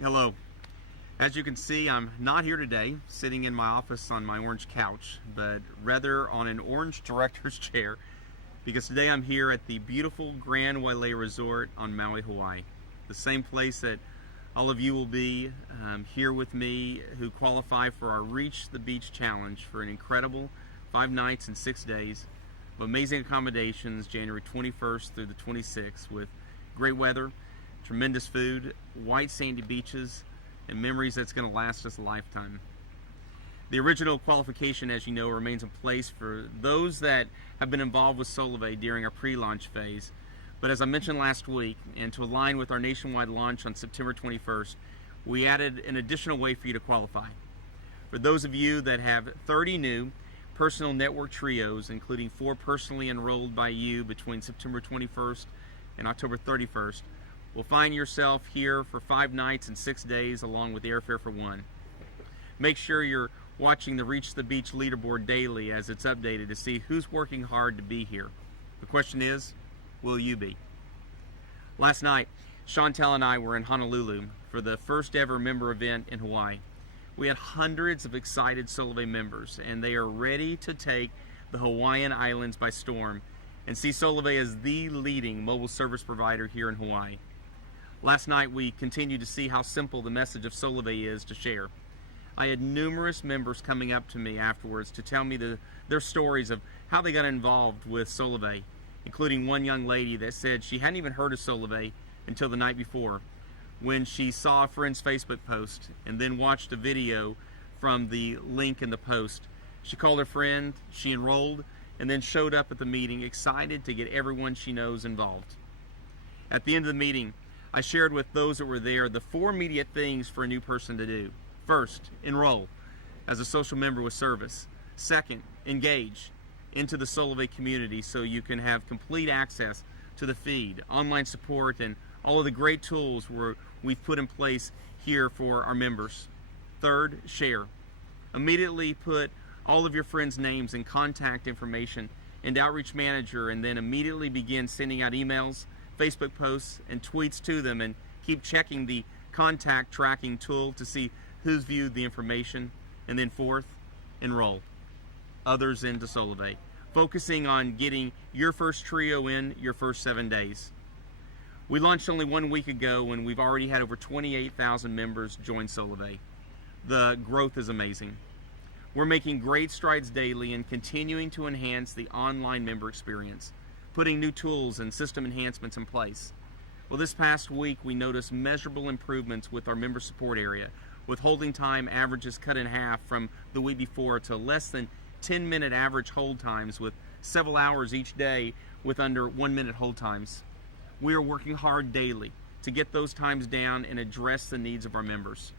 Hello. As you can see, I'm not here today sitting in my office on my orange couch, but rather on an orange director's chair, because today I'm here at the beautiful Grand Wailea Resort on Maui, Hawaii. The same place that all of you will be here with me who qualify for our Reach the Beach Challenge for an incredible 5 nights and 6 days of amazing accommodations January 21st through the 26th, with great weather, tremendous food, white sandy beaches, and memories that's going to last us a lifetime. The original qualification, as you know, remains in place for those that have been involved with Solavei during our pre-launch phase. But as I mentioned last week, and to align with our nationwide launch on September 21st, we added an additional way for you to qualify. For those of you that have 30 new personal network trios, including 4 personally enrolled by you between September 21st and October 31st, will find yourself here for 5 nights and 6 days along with airfare for 1. Make sure you're watching the Reach the Beach leaderboard daily as it's updated to see who's working hard to be here. The question is, will you be? Last night, Chantel and I were in Honolulu for the first ever member event in Hawaii. We had hundreds of excited Solavei members, and they are ready to take the Hawaiian Islands by storm and see Solavei as the leading mobile service provider here in Hawaii. Last night, we continued to see how simple the message of Solavei is to share. I had numerous members coming up to me afterwards to tell me their stories of how they got involved with Solavei, including one young lady that said she hadn't even heard of Solavei until the night before, when she saw a friend's Facebook post and then watched a video from the link in the post. She called her friend, she enrolled, and then showed up at the meeting excited to get everyone she knows involved. At the end of the meeting, I shared with those that were there the 4 immediate things for a new person to do. First, enroll as a social member with service. Second, engage into the Solavei community so you can have complete access to the feed, online support, and all of the great tools we've put in place here for our members. Third, share. Immediately put all of your friends' names and contact information into Outreach Manager, and then immediately begin sending out emails, Facebook posts, and tweets to them, and keep checking the contact tracking tool to see who's viewed the information. And then fourth, enroll others into Solavei, focusing on getting your first trio in your first 7 days. We launched only 1 week ago, and we've already had over 28,000 members join Solavei. The growth is amazing. We're making great strides daily and continuing to enhance the online member experience, putting new tools and system enhancements in place. Well, this past week we noticed measurable improvements with our member support area, with holding time averages cut in half from the week before to less than 10-minute average hold times, with several hours each day with under 1-minute hold times. We are working hard daily to get those times down and address the needs of our members.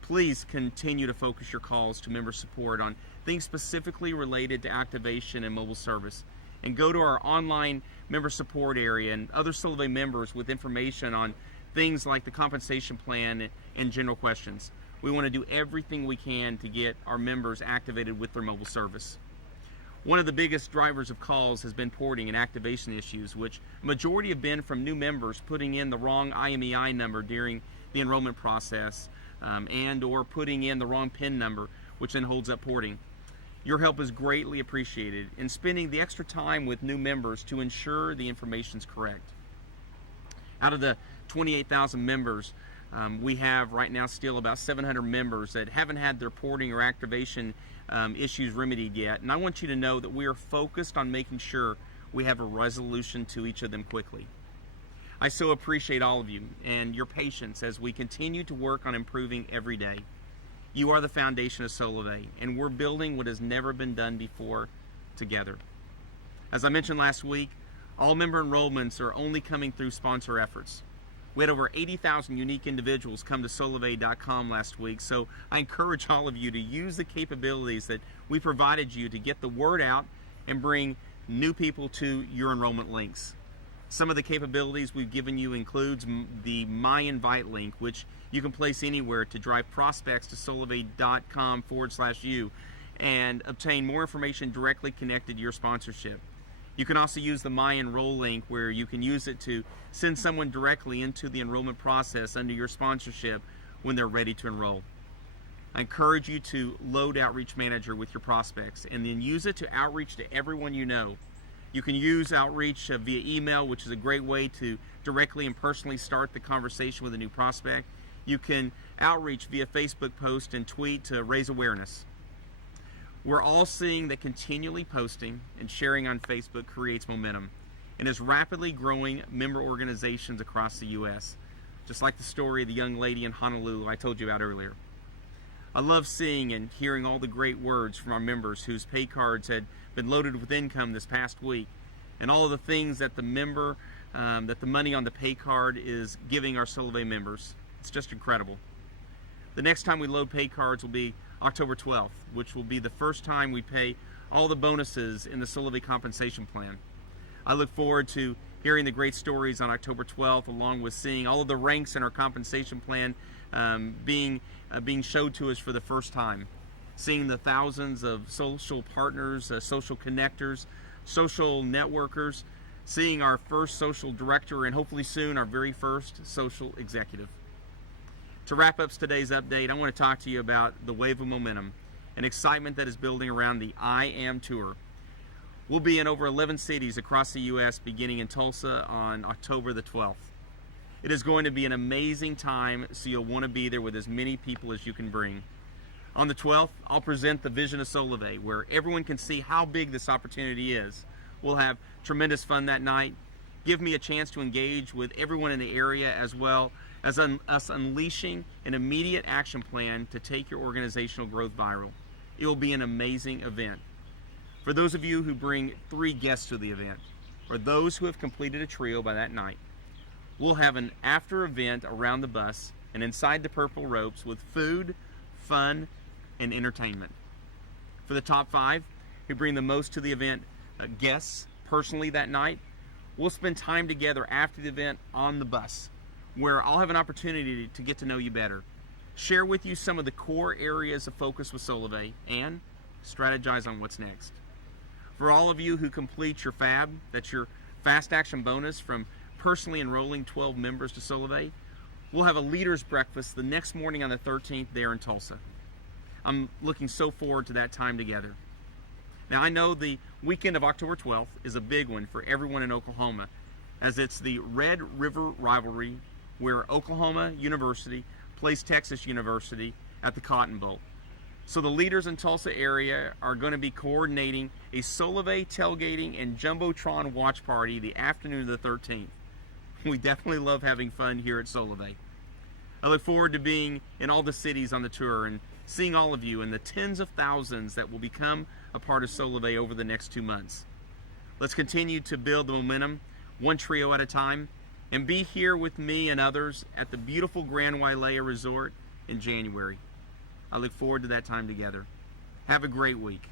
Please continue to focus your calls to member support on things specifically related to activation and mobile service, and go to our online member support area and other Solavei members with information on things like the compensation plan and general questions. We want to do everything we can to get our members activated with their mobile service. One of the biggest drivers of calls has been porting and activation issues, which a majority have been from new members putting in the wrong IMEI number during the enrollment process, and or putting in the wrong PIN number, which then holds up porting. Your help is greatly appreciated in spending the extra time with new members to ensure the information is correct. Out of the 28,000 members, we have right now still about 700 members that haven't had their porting or activation issues remedied yet. And I want you to know that we are focused on making sure we have a resolution to each of them quickly. I so appreciate all of you and your patience as we continue to work on improving every day. You are the foundation of Solavei, and we're building what has never been done before together. As I mentioned last week, all member enrollments are only coming through sponsor efforts. We had over 80,000 unique individuals come to solavei.com last week, so I encourage all of you to use the capabilities that we provided you to get the word out and bring new people to your enrollment links. Some of the capabilities we've given you includes the My Invite link, which you can place anywhere to drive prospects to solavei.com/you and obtain more information directly connected to your sponsorship. You can also use the My Enroll link, where you can use it to send someone directly into the enrollment process under your sponsorship when they're ready to enroll. I encourage you to load Outreach Manager with your prospects and then use it to outreach to everyone you know. You can use outreach via email, which is a great way to directly and personally start the conversation with a new prospect. You can outreach via Facebook post and tweet to raise awareness. We're all seeing that continually posting and sharing on Facebook creates momentum and is rapidly growing member organizations across the U.S., just like the story of the young lady in Honolulu I told you about earlier. I love seeing and hearing all the great words from our members whose pay cards had been loaded with income this past week, and all of the things that the money on the pay card is giving our Solavei members. It's just incredible. The next time we load pay cards will be October 12th, which will be the first time we pay all the bonuses in the Solavei compensation plan. I look forward to hearing the great stories on October 12th, along with seeing all of the ranks in our compensation plan being showed to us for the first time. Seeing the thousands of social partners, social connectors, social networkers, seeing our first social director, and hopefully soon our very first social executive. To wrap up today's update, I want to talk to you about the wave of momentum and excitement that is building around the I Am Tour. We'll be in over 11 cities across the U.S. beginning in Tulsa on October the 12th. It is going to be an amazing time, so you'll want to be there with as many people as you can bring. On the 12th, I'll present the vision of Solavei, where everyone can see how big this opportunity is. We'll have tremendous fun that night. Give me a chance to engage with everyone in the area, as well as us unleashing an immediate action plan to take your organizational growth viral. It will be an amazing event. For those of you who bring 3 guests to the event, or those who have completed a trio by that night, we'll have an after event around the bus and inside the purple ropes with food, fun, and entertainment. For the top 5 who bring the most to the event guests personally that night, we'll spend time together after the event on the bus, where I'll have an opportunity to get to know you better, share with you some of the core areas of focus with Solavei, and strategize on what's next. For all of you who complete your FAB, that's your fast action bonus from personally enrolling 12 members to Solavei, we'll have a leaders breakfast the next morning on the 13th there in Tulsa. I'm looking so forward to that time together. Now, I know the weekend of October 12th is a big one for everyone in Oklahoma, as it's the Red River Rivalry, where Oklahoma University plays Texas University at the Cotton Bowl. So the leaders in Tulsa area are going to be coordinating a Solavei tailgating and Jumbotron watch party the afternoon of the 13th. We definitely love having fun here at Solavei. I look forward to being in all the cities on the tour and seeing all of you and the tens of thousands that will become a part of Solavei over the next 2 months. Let's continue to build the momentum, one trio at a time, and be here with me and others at the beautiful Grand Wailea Resort in January. I look forward to that time together. Have a great week.